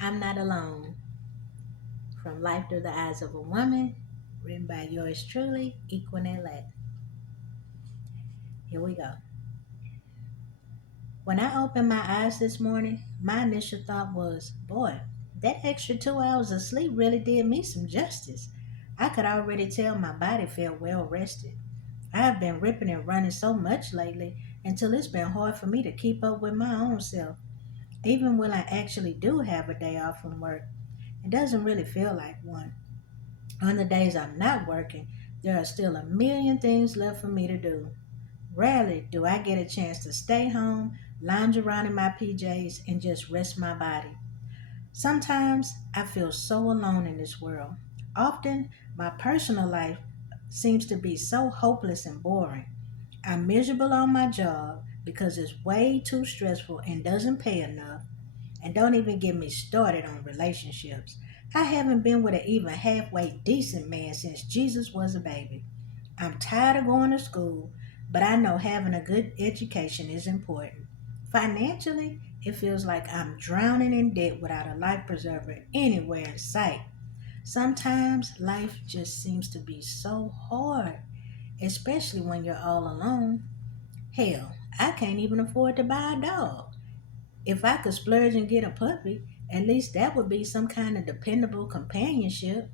I'm Not Alone. From Life Through the Eyes of a Woman, written by yours truly, Equinelette. Here we go. When I opened my eyes this morning, my initial thought was, boy, that extra 2 hours of sleep really did me some justice. I could already tell my body felt well rested. I have been ripping and running so much lately until it's been hard for me to keep up with my own self. Even when I actually do have a day off from work, it doesn't really feel like one. On the days I'm not working, there are still a million things left for me to do. Rarely do I get a chance to stay home, lounge around in my PJs, and just rest my body. Sometimes I feel so alone in this world. Often, my personal life seems to be so hopeless and boring. I'm miserable on my job because it's way too stressful and doesn't pay enough. And don't even get me started on relationships. I haven't been with an even halfway decent man since Jesus was a baby. I'm tired of going to school, but I know having a good education is important. Financially, it feels like I'm drowning in debt without a life preserver anywhere in sight. Sometimes life just seems to be so hard, especially when you're all alone. Hell, I can't even afford to buy a dog. If I could splurge and get a puppy, at least that would be some kind of dependable companionship.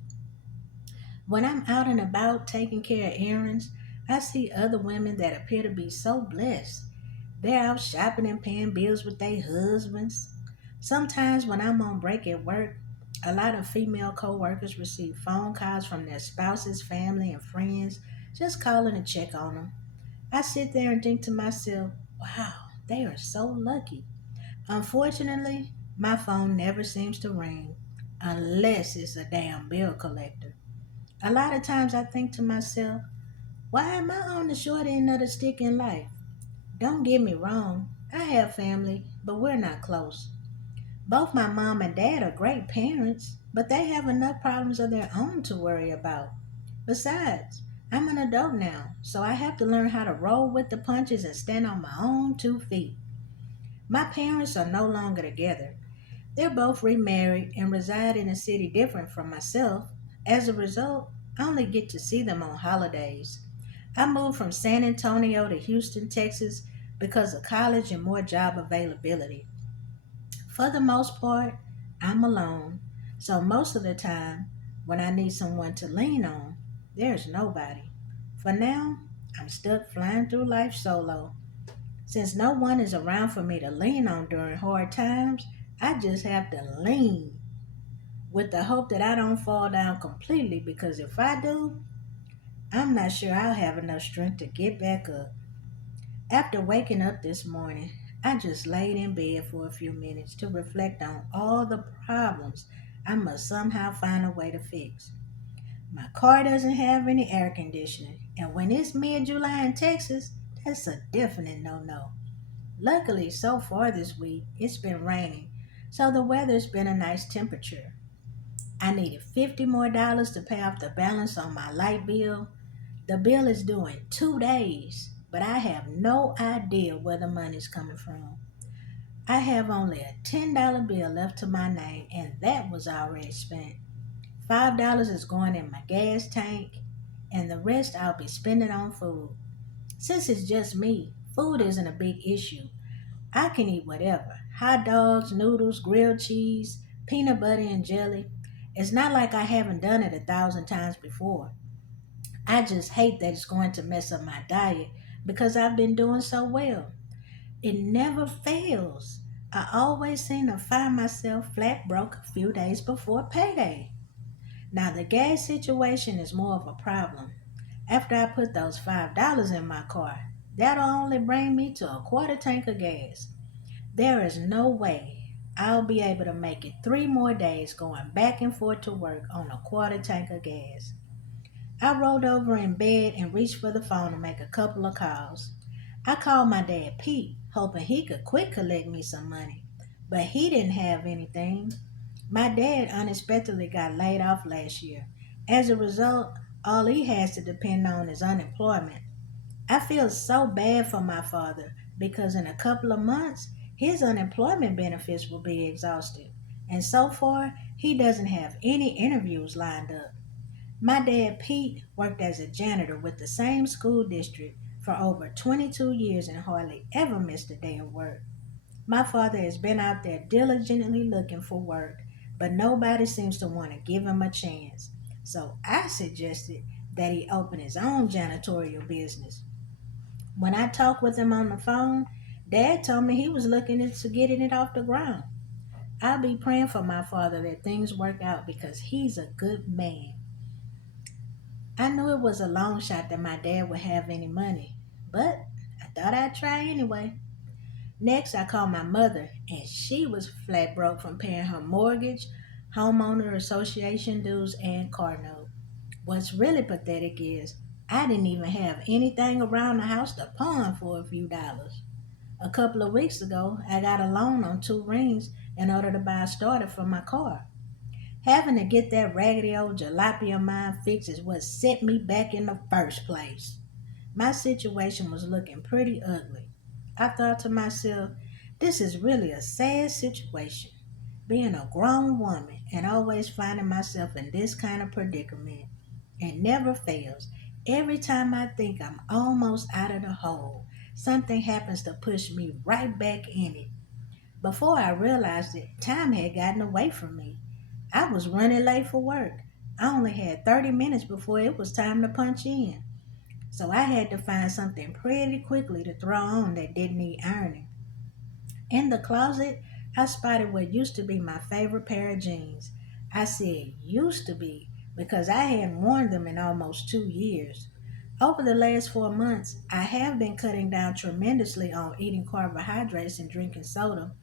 When I'm out and about taking care of errands, I see other women that appear to be so blessed. They're out shopping and paying bills with their husbands. Sometimes when I'm on break at work, a lot of female coworkers receive phone calls from their spouses, family, and friends just calling to check on them. I sit there and think to myself, wow, they are so lucky. Unfortunately, my phone never seems to ring unless it's a damn bill collector. A lot of times I think to myself, why am I on the short end of the stick in life? Don't get me wrong, I have family, but we're not close. Both my mom and dad are great parents, but they have enough problems of their own to worry about. Besides, I'm an adult now, so I have to learn how to roll with the punches and stand on my own 2 feet. My parents are no longer together. They're both remarried and reside in a city different from myself. As a result, I only get to see them on holidays. I moved from San Antonio to Houston, Texas because of college and more job availability. For the most part, I'm alone. So most of the time, when I need someone to lean on, there's nobody. For now, I'm stuck flying through life solo. Since no one is around for me to lean on during hard times, I just have to lean with the hope that I don't fall down completely because if I do, I'm not sure I'll have enough strength to get back up. After waking up this morning, I just laid in bed for a few minutes to reflect on all the problems I must somehow find a way to fix. My car doesn't have any air conditioning, and when it's mid July in Texas, that's a definite no no. Luckily, so far this week, it's been raining, so the weather's been a nice temperature. I needed $50 more to pay off the balance on my light bill. The bill is due in 2 days, but I have no idea where the money's coming from. I have only a $10 bill left to my name, and that was already spent. $5 is going in my gas tank, and the rest I'll be spending on food. Since it's just me, food isn't a big issue. I can eat whatever hot dogs, noodles, grilled cheese, peanut butter, and jelly. It's not like I haven't done it 1,000 times before. I just hate that it's going to mess up my diet because I've been doing so well. It never fails. I always seem to find myself flat broke a few days before payday. Now, the gas situation is more of a problem. After I put those $5 in my car, that'll only bring me to a quarter tank of gas. There is no way I'll be able to make it 3 more days going back and forth to work on a quarter tank of gas. I rolled over in bed and reached for the phone to make a couple of calls. I called my dad Pete, hoping he could quick collect me some money, but he didn't have anything. My dad unexpectedly got laid off last year. As a result, all he has to depend on is unemployment. I feel so bad for my father because in a couple of months, his unemployment benefits will be exhausted. And so far, he doesn't have any interviews lined up. My dad, Pete, worked as a janitor with the same school district for over 22 years and hardly ever missed a day of work. My father has been out there diligently looking for work, but nobody seems to want to give him a chance. So I suggested that he open his own janitorial business. When I talked with him on the phone, Dad told me he was looking into getting it off the ground. I'll be praying for my father that things work out because he's a good man. I knew it was a long shot that my dad would have any money, but I thought I'd try anyway. Next, I called my mother, and she was flat broke from paying her mortgage, homeowner association dues, and car note. What's really pathetic is I didn't even have anything around the house to pawn for a few dollars. A couple of weeks ago, I got a loan on two rings in order to buy a starter for my car. Having to get that raggedy old jalopy of mine fixed is what set me back in the first place. My situation was looking pretty ugly. I thought to myself, this is really a sad situation. Being a grown woman and always finding myself in this kind of predicament. It never fails. Every time I think I'm almost out of the hole, something happens to push me right back in it. Before I realized it, time had gotten away from me. I was running late for work. I only had 30 minutes before it was time to punch in. So I had to find something pretty quickly to throw on that didn't need ironing. In the closet, I spotted what used to be my favorite pair of jeans. I said used to be because I hadn't worn them in almost 2 years. Over the last 4 months, I have been cutting down tremendously on eating carbohydrates and drinking soda.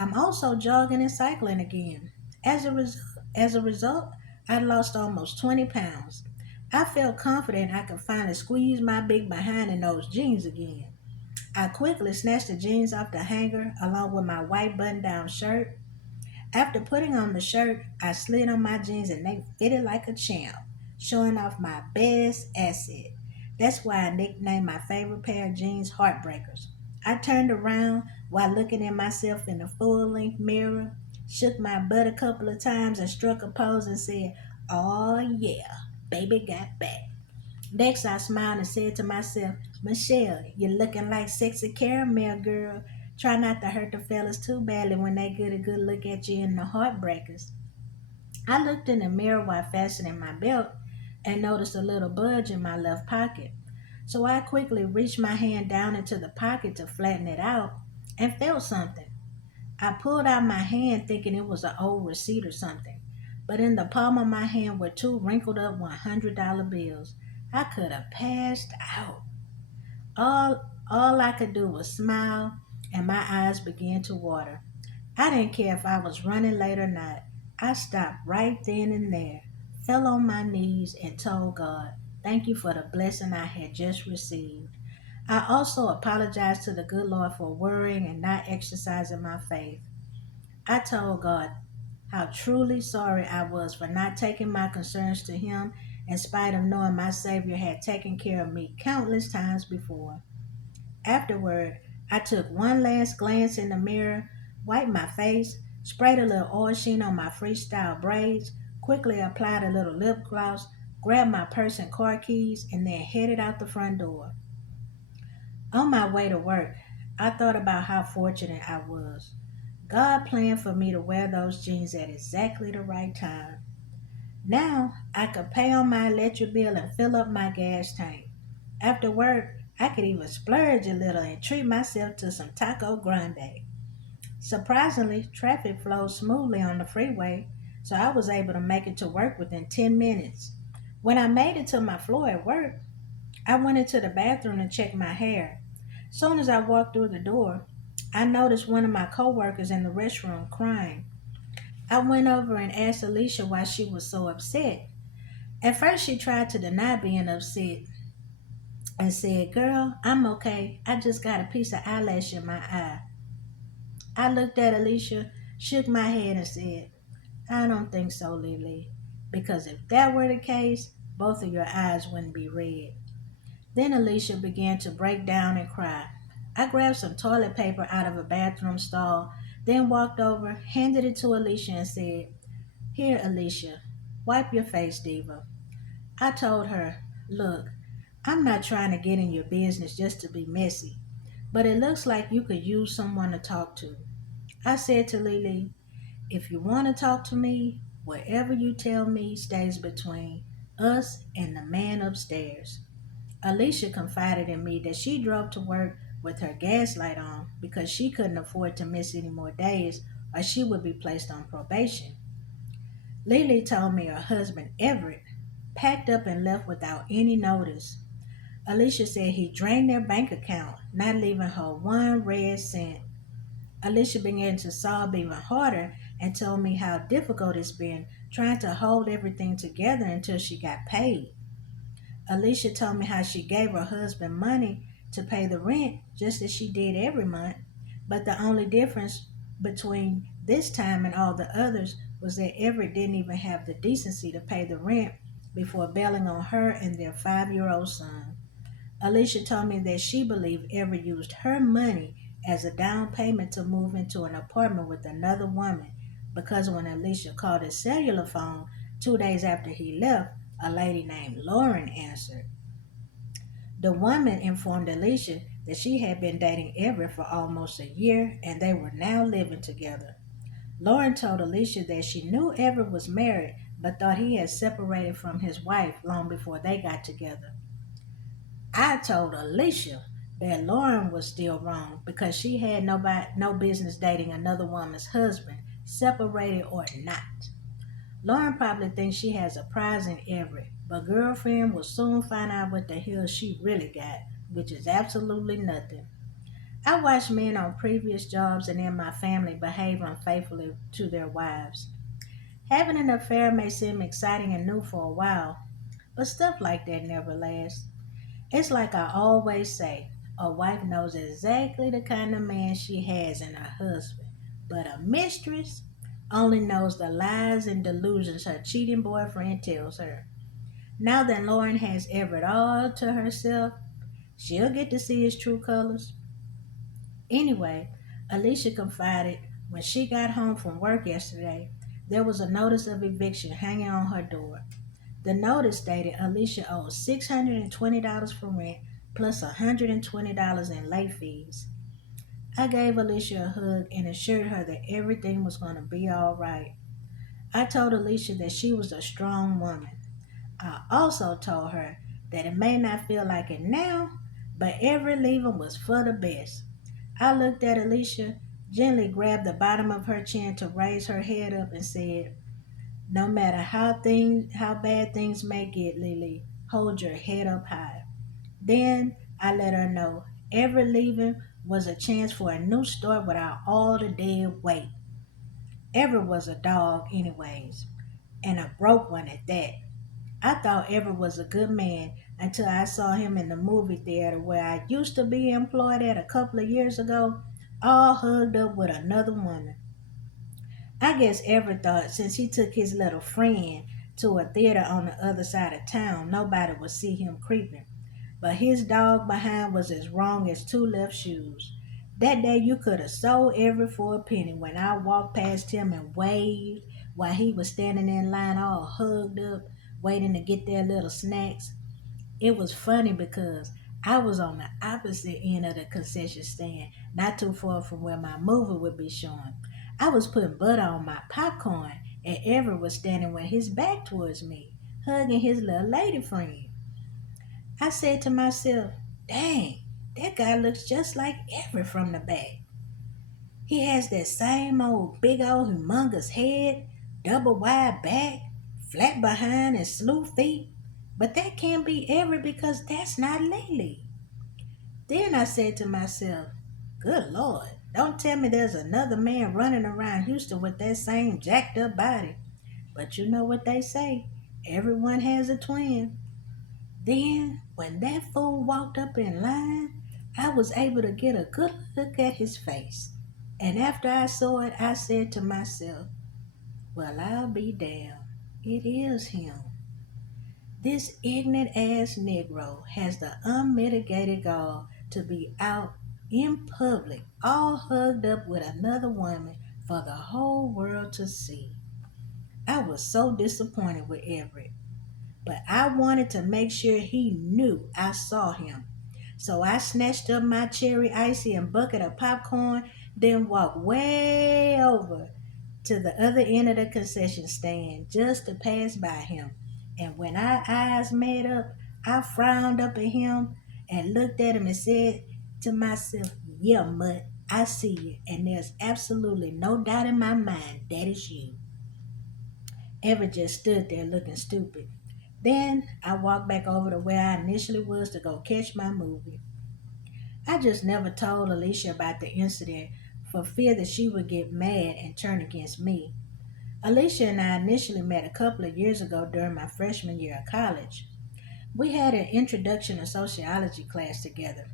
I'm also jogging and cycling again. As a result, I lost almost 20 pounds. I felt confident I could finally squeeze my big behind in those jeans again. I quickly snatched the jeans off the hanger along with my white button down shirt. After putting on the shirt, I slid on my jeans and they fitted like a champ, showing off my best asset. That's why I nicknamed my favorite pair of jeans Heartbreakers. I turned around while looking at myself in the full length mirror, shook my butt a couple of times and struck a pose and said, "Oh yeah, baby got back." Next, I smiled and said to myself, "Michelle, you're looking like sexy caramel girl. Try not to hurt the fellas too badly when they get a good look at you in the heartbreakers." I looked in the mirror while fastening my belt and noticed a little budge in my left pocket. So I quickly reached my hand down into the pocket to flatten it out and felt something. I pulled out my hand thinking it was an old receipt or something. But in the palm of my hand were two wrinkled up $100 bills. I could have passed out. All I could do was smile and my eyes began to water. I didn't care if I was running late or not. I stopped right then and there, fell on my knees, and told God, "Thank you for the blessing I had just received." I also apologized to the good Lord for worrying and not exercising my faith. I told God how truly sorry I was for not taking my concerns to Him in spite of knowing my Savior had taken care of me countless times before. Afterward, I took one last glance in the mirror, wiped my face, sprayed a little oil sheen on my freestyle braids, quickly applied a little lip gloss, grabbed my purse and car keys, and then headed out the front door. On my way to work, I thought about how fortunate I was. God planned for me to wear those jeans at exactly the right time. Now I could pay on my electric bill and fill up my gas tank. After work, I could even splurge a little and treat myself to some taco grande. Surprisingly, traffic flowed smoothly on the freeway, so I was able to make it to work within 10 minutes. When I made it to my floor at work, I went into the bathroom to check my hair. Soon as I walked through the door, I noticed one of my coworkers in the restroom crying. I went over and asked Alicia why she was so upset. At first, she tried to deny being upset and said, "Girl, I'm okay. I just got a piece of eyelash in my eye." I looked at Alicia, shook my head, and said, "I don't think so, Lily, because if that were the case, both of your eyes wouldn't be red." Then Alicia began to break down and cry. I grabbed some toilet paper out of a bathroom stall, then walked over, handed it to Alicia, and said, "Here, Alicia, wipe your face, Diva." I told her, "Look, I'm not trying to get in your business just to be messy, but it looks like you could use someone to talk to." I said to Lily, "If you want to talk to me, whatever you tell me stays between us and the man upstairs." Alicia confided in me that she drove to work with her gas light on because she couldn't afford to miss any more days or she would be placed on probation. Lily told me her husband, Everett, packed up and left without any notice. Alicia said he drained their bank account, not leaving her one red cent. Alicia began to sob even harder and told me how difficult it's been trying to hold everything together until she got paid. Alicia told me how she gave her husband money to pay the rent just as she did every month, but the only difference between this time and all the others was that Everett didn't even have the decency to pay the rent before bailing on her and their 5-year-old son. Alicia told me that she believed Everett used her money as a down payment to move into an apartment with another woman because when Alicia called his cellular phone 2 days after he left, a lady named Lauren answered. The woman informed Alicia that she had been dating Everett for almost a year and they were now living together. Lauren told Alicia that she knew Everett was married but thought he had separated from his wife long before they got together. I told Alicia that Lauren was still wrong because she had no business dating another woman's husband, separated or not. Lauren probably thinks she has a prize in Everett, but girlfriend will soon find out what the hell she really got, which is absolutely nothing. I watched men on previous jobs and in my family behave unfaithfully to their wives. Having an affair may seem exciting and new for a while, but stuff like that never lasts. It's like I always say, a wife knows exactly the kind of man she has in her husband, but a mistress only knows the lies and delusions her cheating boyfriend tells her. Now that Lauren has Everett all to herself, she'll get to see his true colors. Anyway, Alicia confided when she got home from work yesterday, there was a notice of eviction hanging on her door. The notice stated Alicia owed $620 for rent plus $120 in late fees. I gave Alicia a hug and assured her that everything was going to be all right. I told Alicia that she was a strong woman. I also told her that it may not feel like it now, but every leaving was for the best. I looked at Alicia, gently grabbed the bottom of her chin to raise her head up, and said, "No matter how bad things may get, Lily, hold your head up high." Then I let her know every leaving was a chance for a new start without all the dead weight. Everett was a dog, anyways, and a broke one at that. I thought Everett was a good man until I saw him in the movie theater where I used to be employed at a couple of years ago, all hugged up with another woman. I guess Everett thought since he took his little friend to a theater on the other side of town, nobody would see him creeping. But his dog behind was as wrong as two left shoes. That day you could have sold Everett for a penny when I walked past him and waved while he was standing in line all hugged up, waiting to get their little snacks. It was funny because I was on the opposite end of the concession stand, not too far from where my movie would be showing. I was putting butter on my popcorn, and Everett was standing with his back towards me, hugging his little lady friend. I said to myself, "Dang, that guy looks just like Everett from the back. He has that same big old humongous head, double wide back, flat behind and slew feet. But that can't be Everett because that's not Lily." Then I said to myself, "Good Lord, don't tell me there's another man running around Houston with that same jacked up body." But you know what they say, everyone has a twin. Then, when that fool walked up in line, I was able to get a good look at his face. And after I saw it, I said to myself, "Well, I'll be damned. It is him." This ignorant ass Negro has the unmitigated gall to be out in public, all hugged up with another woman for the whole world to see. I was so disappointed with Everett, but I wanted to make sure he knew I saw him. So I snatched up my cherry icy and bucket of popcorn, then walked way over to the other end of the concession stand just to pass by him. And when our eyes met up, I frowned up at him and looked at him and said to myself, "Yeah, Mutt, I see you, and there's absolutely no doubt in my mind that is you." Everett just stood there looking stupid. Then I walked back over to where I initially was to go catch my movie. I just never told Alicia about the incident for fear that she would get mad and turn against me. Alicia and I initially met a couple of years ago during my freshman year of college. We had an introduction to sociology class together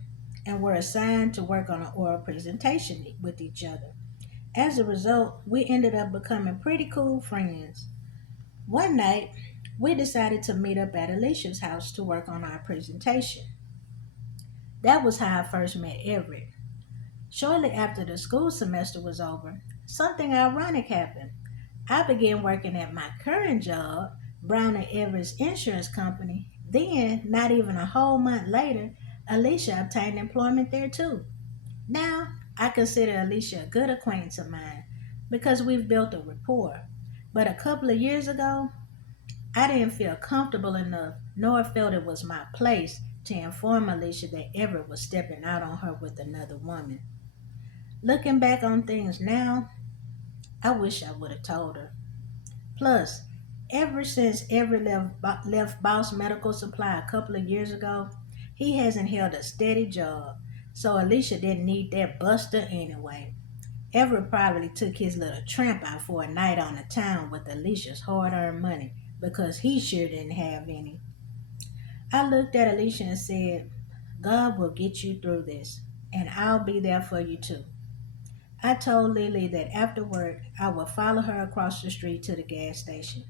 and were assigned to work on an oral presentation with each other. As a result, we ended up becoming pretty cool friends. One night, we decided to meet up at Alicia's house to work on our presentation. That was how I first met Everett. Shortly after the school semester was over, something ironic happened. I began working at my current job, Brown and Everett's insurance company. Then, not even a whole month later, Alicia obtained employment there too. Now, I consider Alicia a good acquaintance of mine because we've built a rapport. But a couple of years ago, I didn't feel comfortable enough, nor felt it was my place to inform Alicia that Everett was stepping out on her with another woman. Looking back on things now, I wish I would have told her. Plus, ever since Everett left Boss Medical Supply a couple of years ago, he hasn't held a steady job, so Alicia didn't need that buster anyway. Everett probably took his little tramp out for a night on the town with Alicia's hard earned money because he sure didn't have any. I looked at Alicia and said, "God will get you through this, and I'll be there for you too." I told Lily that after work I would follow her across the street to the gas station.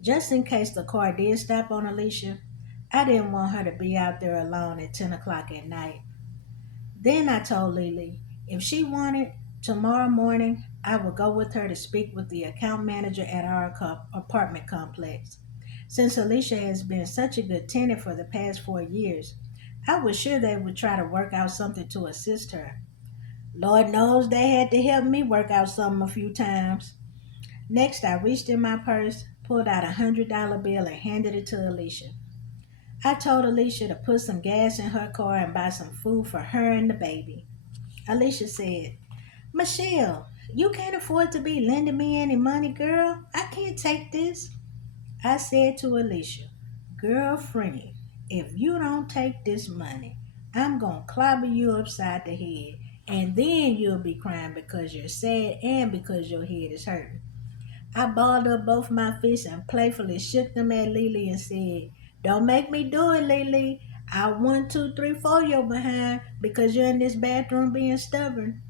Just in case the car did stop on Alicia, I didn't want her to be out there alone at 10 o'clock at night. Then I told Lily if she wanted, tomorrow morning I would go with her to speak with the account manager at our apartment complex. Since Alicia has been such a good tenant for the past 4 years, I was sure they would try to work out something to assist her. Lord knows they had to help me work out something a few times. Next, I reached in my purse, pulled out $100 bill, and handed it to Alicia. I told Alicia to put some gas in her car and buy some food for her and the baby. Alicia said, "Michelle, you can't afford to be lending me any money, girl. I can't take this." I said to Alicia, "Girlfriend, if you don't take this money, I'm going to clobber you upside the head. And then you'll be crying because you're sad and because your head is hurting." I balled up both my fists and playfully shook them at Lily and said, "Don't make me do it, Lily. I 1, 2, 3, 4 your behind because you're in this bathroom being stubborn."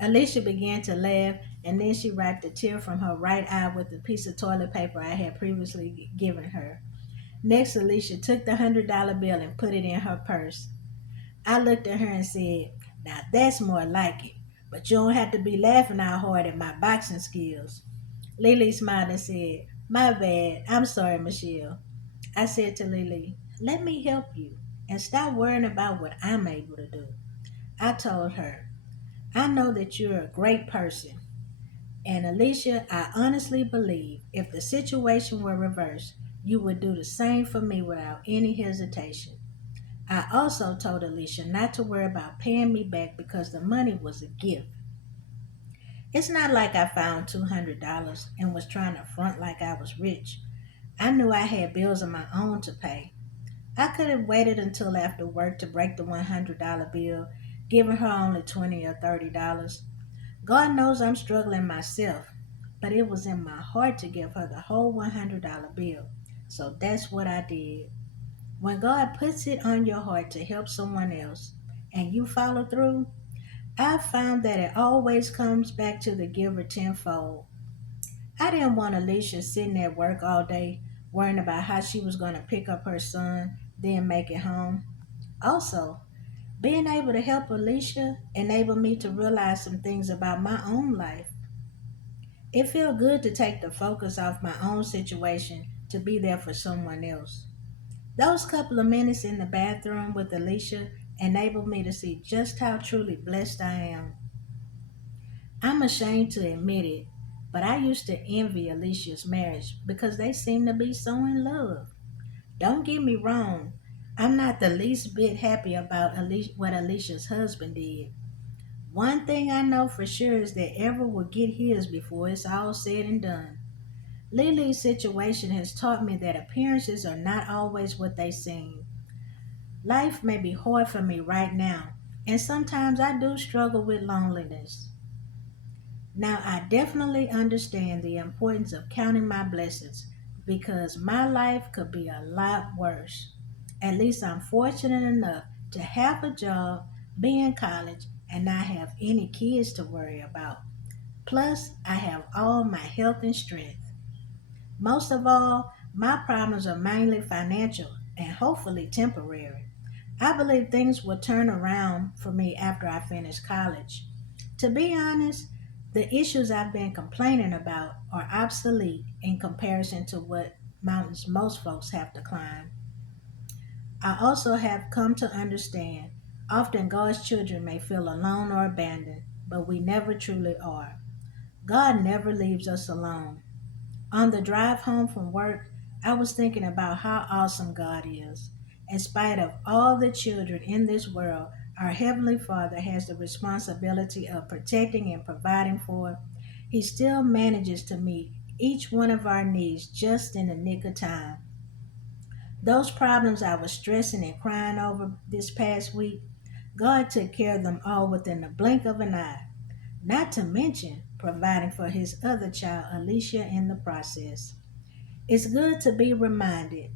Alicia began to laugh, and then she wiped a tear from her right eye with the piece of toilet paper I had previously given her. Next, Alicia took the $100 bill and put it in her purse. I looked at her and said, "Now that's more like it, but you don't have to be laughing out hard at my boxing skills." Lily smiled and said, "My bad. I'm sorry, Michelle." I said to Lily, "Let me help you and stop worrying about what I'm able to do." I told her, "I know that you're a great person. And Alicia, I honestly believe if the situation were reversed, you would do the same for me without any hesitation." I also told Alicia not to worry about paying me back because the money was a gift. It's not like I found $200 and was trying to front like I was rich. I knew I had bills of my own to pay. I could have waited until after work to break the $100 bill, giving her only $20 or $30. God knows I'm struggling myself, but it was in my heart to give her the whole $100 bill. So that's what I did. When God puts it on your heart to help someone else and you follow through, I've found that it always comes back to the giver tenfold. I didn't want Alicia sitting at work all day worrying about how she was going to pick up her son, then make it home. Also, Being able to help Alicia enabled me to realize some things about my own life. It felt good to take the focus off my own situation to be there for someone else. Those couple of minutes in the bathroom with Alicia enabled me to see just how truly blessed I am. I'm ashamed to admit it, but I used to envy Alicia's marriage because they seem to be so in love. Don't get me wrong, I'm not the least bit happy about what Alicia's husband did. One thing I know for sure is that Ever will get his before it's all said and done. Lily's situation has taught me that appearances are not always what they seem. Life may be hard for me right now, and sometimes I do struggle with loneliness. Now, I definitely understand the importance of counting my blessings because my life could be a lot worse. At least I'm fortunate enough to have a job, be in college, and not have any kids to worry about. Plus, I have all my health and strength. Most of all, my problems are mainly financial and hopefully temporary. I believe things will turn around for me after I finish college. To be honest, the issues I've been complaining about are obsolete in comparison to what mountains most folks have to climb. I also have come to understand often God's children may feel alone or abandoned, but we never truly are. God never leaves us alone. On the drive home from work, I was thinking about how awesome God is. In spite of all the children in this world, our Heavenly Father has the responsibility of protecting and providing for. He still manages to meet each one of our needs just in the nick of time. Those problems I was stressing and crying over this past week, God took care of them all within the blink of an eye. Not to mention providing for his other child, Alicia, in the process. It's good to be reminded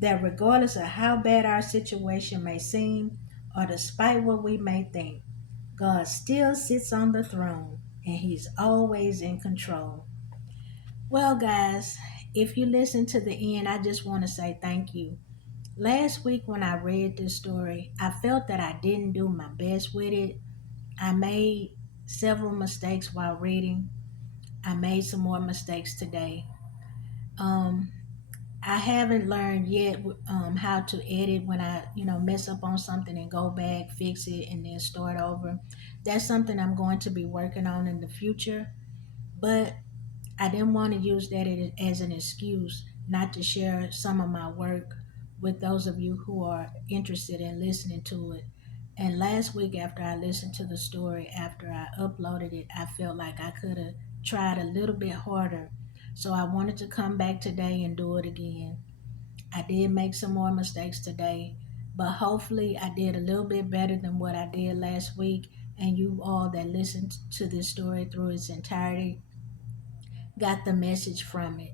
that regardless of how bad our situation may seem, or despite what we may think, God still sits on the throne and He's always in control. Well, guys, if you listen to the end, I just want to say thank you. Last week, when I read this story, I felt that I didn't do my best with it. I made several mistakes while reading. I made some more mistakes today. Um, I haven't learned yet how to edit when I, mess up on something and go back, fix it, and then start over. That's something I'm going to be working on in the future. But I didn't want to use that as an excuse not to share some of my work with those of you who are interested in listening to it. And last week, after I listened to the story, after I uploaded it, I felt like I could have tried a little bit harder. So I wanted to come back today and do it again. I did make some more mistakes today, but hopefully I did a little bit better than what I did last week. And you all that listened to this story through its entirety got the message from it.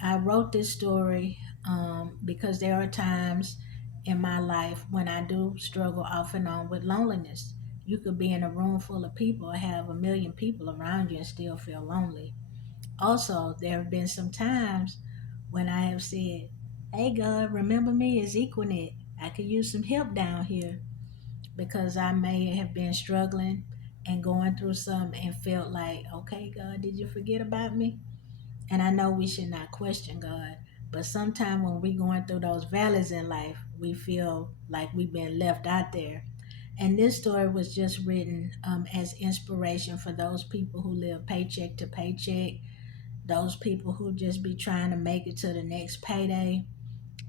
I wrote this story because there are times in my life when I do struggle off and on with loneliness. You could be in a room full of people or have a million people around you and still feel lonely. Also, there have been some times when I have said, "Hey God, remember me as Equinet. I could use some help down here," because I may have been struggling and going through some and felt like, "Okay, God, did you forget about me?" And I know we should not question God, but sometimes when we're going through those valleys in life, we feel like we've been left out there. And this story was just written as inspiration for those people who live paycheck to paycheck, those people who just be trying to make it to the next payday,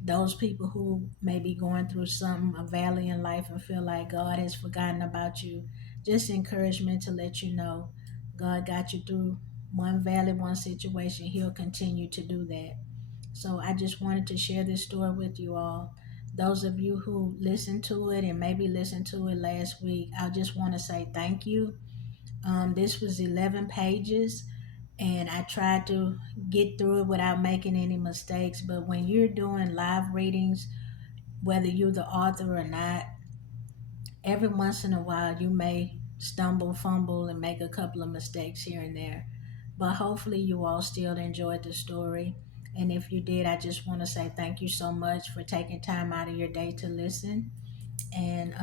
those people who may be going through something, a valley in life, and feel like God has forgotten about you. Just encouragement to let you know God got you through one valley, one situation. He'll continue to do that. So I just wanted to share this story with you all. Those of you who listened to it and maybe listened to it last week, I just want to say thank you. This was 11 pages, and I tried to get through it without making any mistakes. But when you're doing live readings, whether you're the author or not, every once in a while you may stumble, fumble, and make a couple of mistakes here and there. But hopefully, you all still enjoyed the story. And if you did, I just want to say thank you so much for taking time out of your day to listen. And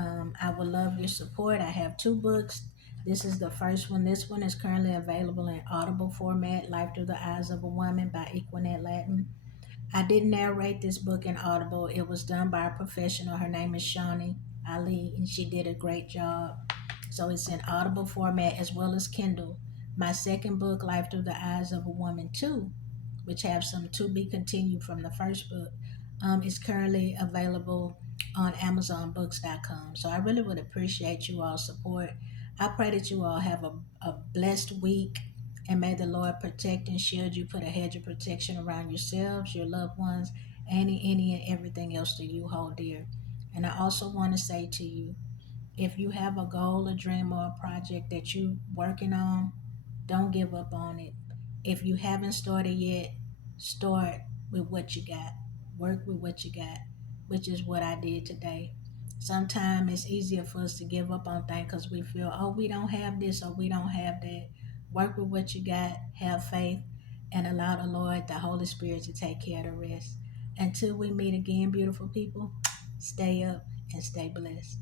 I would love your support. I have two books. This is the first one. This one is currently available in Audible format, Life Through the Eyes of a Woman by Equinet Latin. I didn't narrate this book in Audible. It was done by a professional. Her name is Shawnee Ali, and she did a great job. So it's in Audible format as well as Kindle. My second book, Life Through the Eyes of a Woman 2, which have some to be continued from the first book, is currently available on AmazonBooks.com. So I really would appreciate you all support. I pray that you all have a blessed week, and may the Lord protect and shield you, put a hedge of protection around yourselves, your loved ones, any and everything else that you hold dear. And I also want to say to you, if you have a goal, a dream, or a project that you're working on, don't give up on it. If you haven't started yet, start with what you got. Work with what you got, which is what I did today. Sometimes it's easier for us to give up on things because we feel, oh, we don't have this or we don't have that. Work with what you got, have faith, and allow the Lord, the Holy Spirit, to take care of the rest. Until we meet again, beautiful people, stay up and stay blessed.